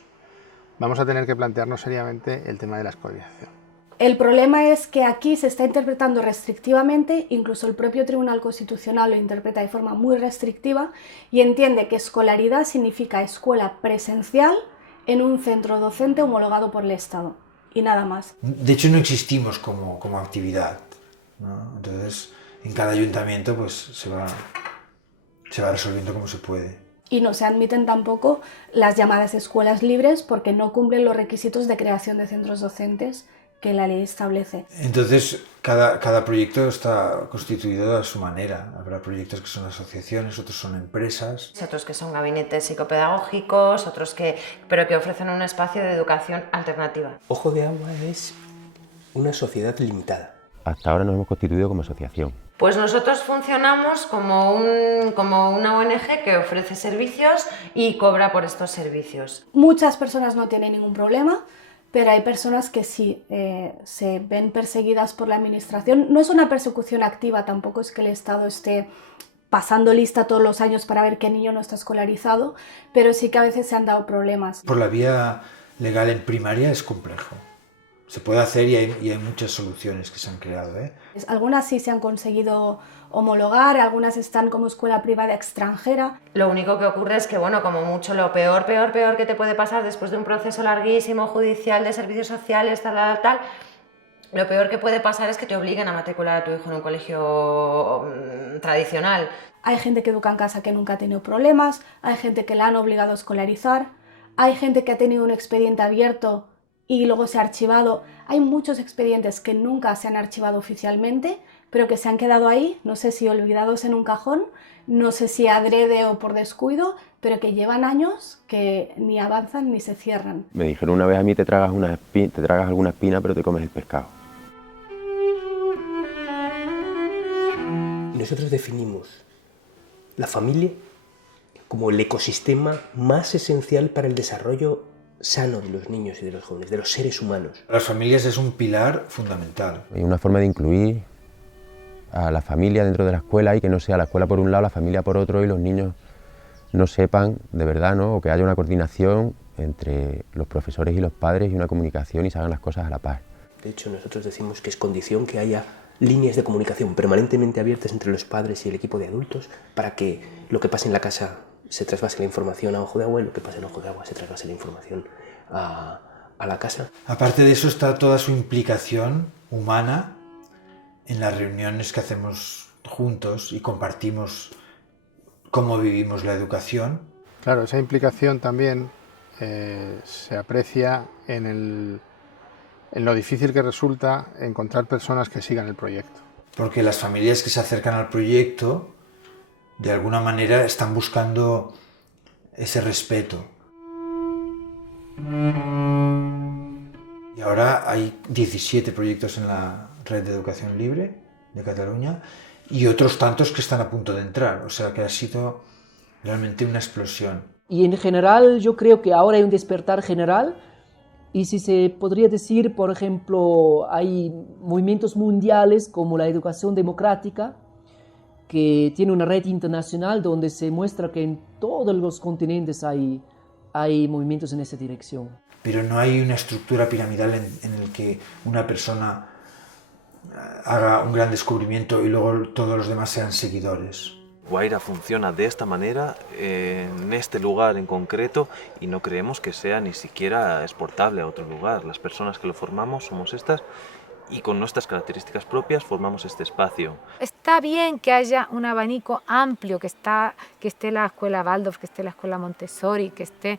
vamos a tener que plantearnos seriamente el tema de la escolarización. El problema es que aquí se está interpretando restrictivamente, incluso el propio Tribunal Constitucional lo interpreta de forma muy restrictiva y entiende que escolaridad significa escuela presencial en un centro docente homologado por el Estado y nada más. De hecho no existimos como actividad, ¿no? Entonces en cada ayuntamiento pues se va resolviendo como se puede. Y no se admiten tampoco las llamadas escuelas libres porque no cumplen los requisitos de creación de centros docentes que la ley establece. Entonces, cada proyecto está constituido a su manera. Habrá proyectos que son asociaciones, otros son empresas. Otros que son gabinetes psicopedagógicos, pero que ofrecen un espacio de educación alternativa. Ojo de Agua es una sociedad limitada. Hasta ahora nos hemos constituido como asociación. Pues nosotros funcionamos como una ONG que ofrece servicios y cobra por estos servicios. Muchas personas no tienen ningún problema, pero hay personas que sí se ven perseguidas por la administración. No es una persecución activa, tampoco es que el Estado esté pasando lista todos los años para ver qué niño no está escolarizado, pero sí que a veces se han dado problemas. Por la vía legal en primaria es complejo. Se puede hacer y hay muchas soluciones que se han creado, ¿eh? Algunas sí se han conseguido homologar, algunas están como escuela privada extranjera. Lo único que ocurre es que, bueno, como mucho, lo peor que te puede pasar después de un proceso larguísimo judicial de servicios sociales, tal, lo peor que puede pasar es que te obliguen a matricular a tu hijo en un colegio tradicional. Hay gente que educa en casa que nunca ha tenido problemas, hay gente que la han obligado a escolarizar, hay gente que ha tenido un expediente abierto y luego se ha archivado. Hay muchos expedientes que nunca se han archivado oficialmente, pero que se han quedado ahí, no sé si olvidados en un cajón, no sé si adrede o por descuido, pero que llevan años que ni avanzan ni se cierran. Me dijeron una vez a mí, te tragas alguna espina, pero te comes el pescado. Nosotros definimos la familia como el ecosistema más esencial para el desarrollo sano de los niños y de los jóvenes, de los seres humanos. Las familias es un pilar fundamental. Hay una forma de incluir a la familia dentro de la escuela y que no sea la escuela por un lado, la familia por otro y los niños no sepan de verdad, ¿no? O que haya una coordinación entre los profesores y los padres y una comunicación y se hagan las cosas a la par. De hecho, nosotros decimos que es condición que haya líneas de comunicación permanentemente abiertas entre los padres y el equipo de adultos para que lo que pase en la casa se trasvase la información a Ojo de Agua y lo que pase en Ojo de Agua se trasvase la información a la casa. Aparte de eso está toda su implicación humana en las reuniones que hacemos juntos y compartimos cómo vivimos la educación. Claro, esa implicación también se aprecia en lo difícil que resulta encontrar personas que sigan el proyecto. Porque las familias que se acercan al proyecto de alguna manera están buscando ese respeto. Y ahora hay 17 proyectos en la Red de Educación Libre de Cataluña y otros tantos que están a punto de entrar, o sea que ha sido realmente una explosión. Y en general yo creo que ahora hay un despertar general y si se podría decir, por ejemplo, hay movimientos mundiales como la educación democrática, que tiene una red internacional donde se muestra que en todos los continentes hay movimientos en esa dirección. Pero no hay una estructura piramidal en el que una persona haga un gran descubrimiento y luego todos los demás sean seguidores. Guaira funciona de esta manera, en este lugar en concreto, y no creemos que sea ni siquiera exportable a otro lugar. Las personas que lo formamos somos estas, y con nuestras características propias formamos este espacio. Está bien que haya un abanico amplio, que esté la escuela Waldorf, que esté la escuela Montessori, que esté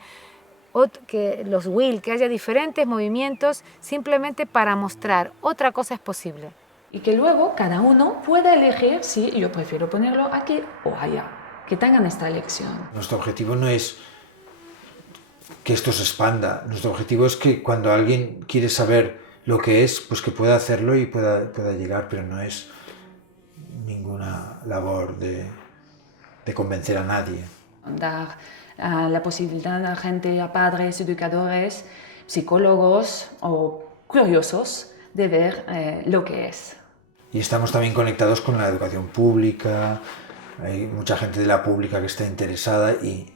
los WIL, que haya diferentes movimientos simplemente para mostrar otra cosa es posible. Y que luego cada uno pueda elegir si yo prefiero ponerlo aquí o allá, que tengan esta elección. Nuestro objetivo no es que esto se expanda, nuestro objetivo es que cuando alguien quiere saber lo que es, pues que pueda hacerlo y pueda llegar, pero no es ninguna labor de convencer a nadie. Dar la posibilidad a gente, a padres, educadores, psicólogos o curiosos de ver lo que es. Y estamos también conectados con la educación pública, hay mucha gente de la pública que está interesada y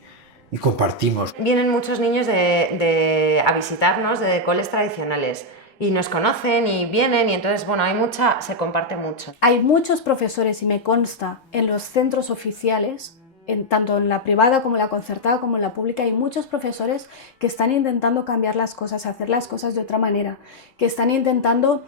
compartimos. Vienen muchos niños a visitarnos de coles tradicionales. Y nos conocen y vienen y entonces, bueno, se comparte mucho. Hay muchos profesores, y me consta, en los centros oficiales, tanto en la privada como en la concertada como en la pública, hay muchos profesores que están intentando cambiar las cosas, hacer las cosas de otra manera, que están intentando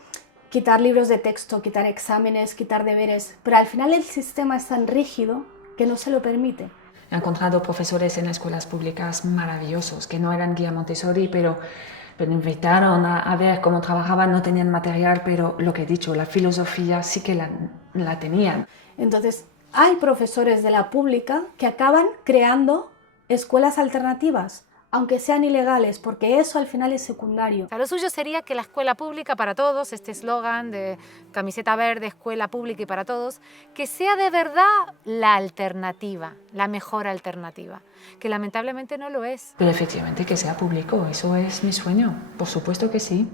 quitar libros de texto, quitar exámenes, quitar deberes, pero al final el sistema es tan rígido que no se lo permite. He encontrado profesores en escuelas públicas maravillosos, que no eran guía Montessori, pero Pero invitaron a ver cómo trabajaban, no tenían material, pero lo que he dicho, la filosofía sí que la tenían. Entonces, hay profesores de la pública que acaban creando escuelas alternativas, aunque sean ilegales, porque eso al final es secundario. O sea, lo suyo sería que la escuela pública para todos, este eslogan de camiseta verde, escuela pública y para todos, que sea de verdad la alternativa, la mejor alternativa, que lamentablemente no lo es. Pero efectivamente que sea público, eso es mi sueño, por supuesto que sí.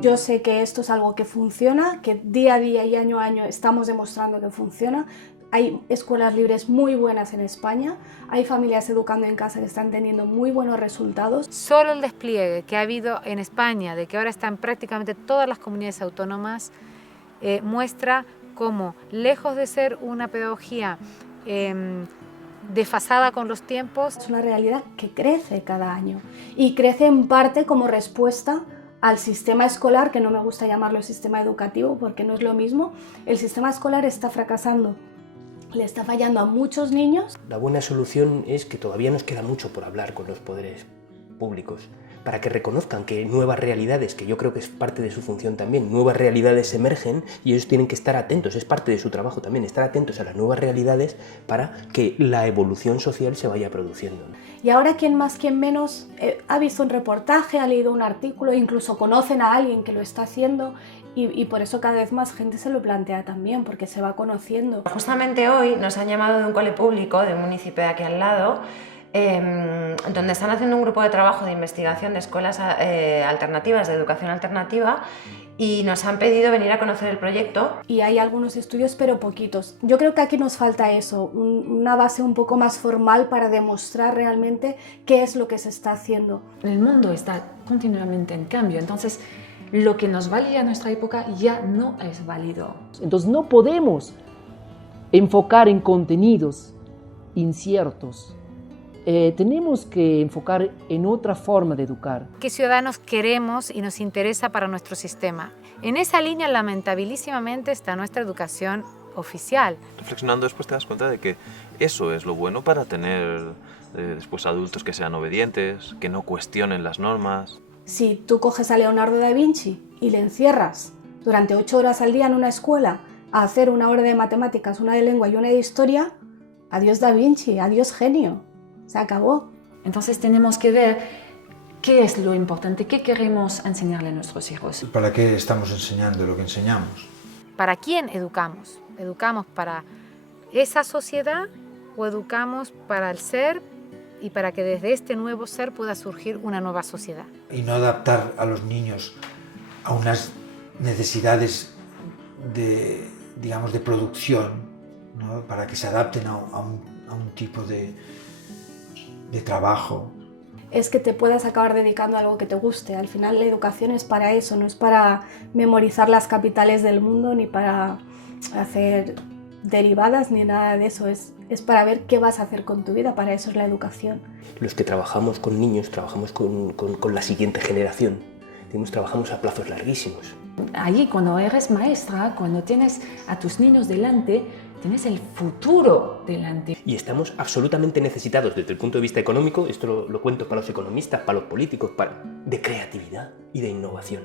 Yo sé que esto es algo que funciona, que día a día y año a año estamos demostrando que funciona. Hay escuelas libres muy buenas en España, hay familias educando en casa que están teniendo muy buenos resultados. Solo el despliegue que ha habido en España, de que ahora están prácticamente todas las comunidades autónomas, muestra cómo, lejos de ser una pedagogía desfasada con los tiempos, es una realidad que crece cada año y crece en parte como respuesta al sistema escolar, que no me gusta llamarlo sistema educativo porque no es lo mismo. El sistema escolar está fracasando, le está fallando a muchos niños. La buena solución es que todavía nos queda mucho por hablar con los poderes públicos, para que reconozcan que nuevas realidades, que yo creo que es parte de su función también, nuevas realidades emergen y ellos tienen que estar atentos, es parte de su trabajo también, estar atentos a las nuevas realidades para que la evolución social se vaya produciendo. Y ahora quien más, quien menos ha visto un reportaje, ha leído un artículo, incluso conocen a alguien que lo está haciendo y por eso cada vez más gente se lo plantea también, porque se va conociendo. Justamente hoy nos han llamado de un cole público, de un municipio de aquí al lado, donde están haciendo un grupo de trabajo de investigación de escuelas alternativas, de educación alternativa, y nos han pedido venir a conocer el proyecto. Y hay algunos estudios, pero poquitos. Yo creo que aquí nos falta eso, una base un poco más formal para demostrar realmente qué es lo que se está haciendo. El mundo está continuamente en cambio, entonces lo que nos valía en nuestra época ya no es válido. Entonces no podemos enfocar en contenidos inciertos. Tenemos que enfocar en otra forma de educar. ¿Qué ciudadanos queremos y nos interesa para nuestro sistema? En esa línea, lamentabilísimamente, está nuestra educación oficial. Reflexionando después te das cuenta de que eso es lo bueno para tener después adultos que sean obedientes, que no cuestionen las normas. Si tú coges a Leonardo da Vinci y le encierras durante 8 horas al día en una escuela a hacer una hora de matemáticas, una de lengua y una de historia, adiós da Vinci, adiós genio. Se acabó. Entonces tenemos que ver qué es lo importante, qué queremos enseñarle a nuestros hijos. ¿Para qué estamos enseñando lo que enseñamos? ¿Para quién educamos? ¿Educamos para esa sociedad o educamos para el ser y para que desde este nuevo ser pueda surgir una nueva sociedad? Y no adaptar a los niños a unas necesidades de, digamos, de producción, ¿no? Para que se adapten a un tipo de trabajo. Es que te puedas acabar dedicando a algo que te guste. Al final la educación es para eso, no es para memorizar las capitales del mundo ni para hacer derivadas ni nada de eso. Es para ver qué vas a hacer con tu vida, para eso es la educación. Los que trabajamos con niños trabajamos con la siguiente generación. Trabajamos a plazos larguísimos. Allí cuando eres maestra, cuando tienes a tus niños delante, tienes el futuro delante. Y estamos absolutamente necesitados desde el punto de vista económico, esto lo cuento para los economistas, para los políticos, de creatividad y de innovación.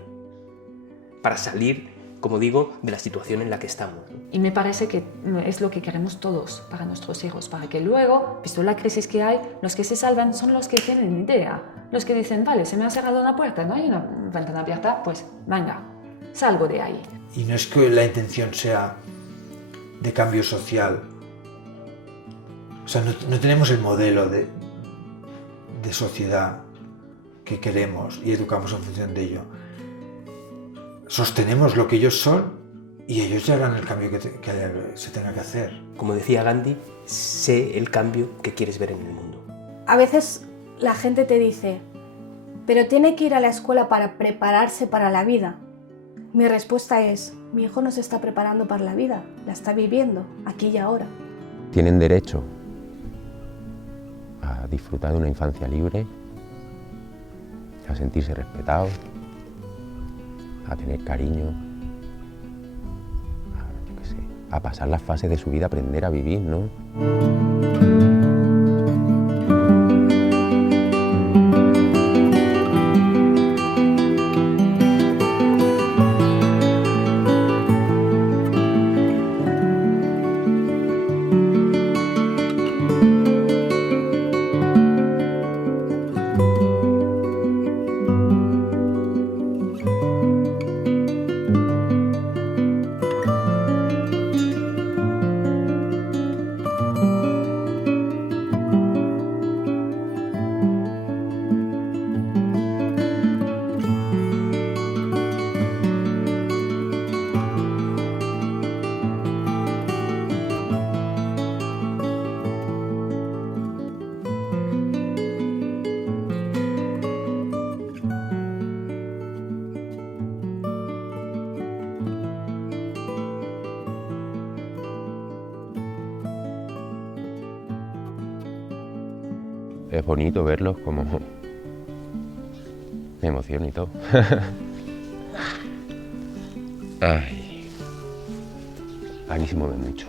Para salir, como digo, de la situación en la que estamos. Y me parece que es lo que queremos todos para nuestros hijos, para que luego, visto la crisis que hay, los que se salvan son los que tienen idea. Los que dicen, vale, se me ha cerrado una puerta, no hay una ventana abierta, pues venga, salgo de ahí. Y no es que la intención sea de cambio social. O sea, no tenemos el modelo de sociedad que queremos y educamos en función de ello. Sostenemos lo que ellos son y ellos ya harán el cambio que se tenga que hacer. Como decía Gandhi, sé el cambio que quieres ver en el mundo. A veces la gente te dice, pero tiene que ir a la escuela para prepararse para la vida. Mi respuesta es, mi hijo no se está preparando para la vida, la está viviendo, aquí y ahora. Tienen derecho a disfrutar de una infancia libre, a sentirse respetados, a tener cariño, a pasar las fases de su vida, aprender a vivir, ¿no? es bonito verlos como... Me emociono y todo. Ay, a mí se mueve mucho.